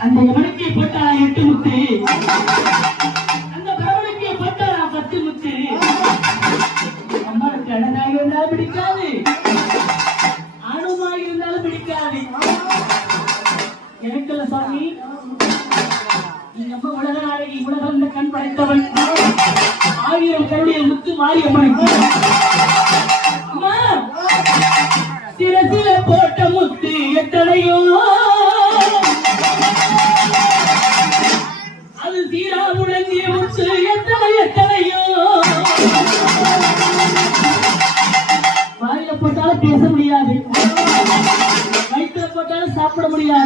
அந்த யமனுக்கு போட்டா 8 முத்து, அந்த பரவனுக்கு போட்டா 10 முத்து. அம்மாவுக்கு அழகாக இருந்தாலும் பிடிக்காது, ஆணுமாக இருந்தாலும் பிடிக்காது. எனக்குள்ள சுவாமி, நீங்க அம்மா உலக நாயகி, உலகம் இந்த கண் படைத்தவன், 1000 கருடைய முத்து மாரியம்மனுக்கு. அம்மா சில போட்ட முத்து எத்தனையோ, அது சீரா முழங்கிய முத்து எத்தனையோ. வாயில போட்டாலும் பேச முடியாது, வயிற்றுல போட்டாலும் சாப்பிட முடியாது.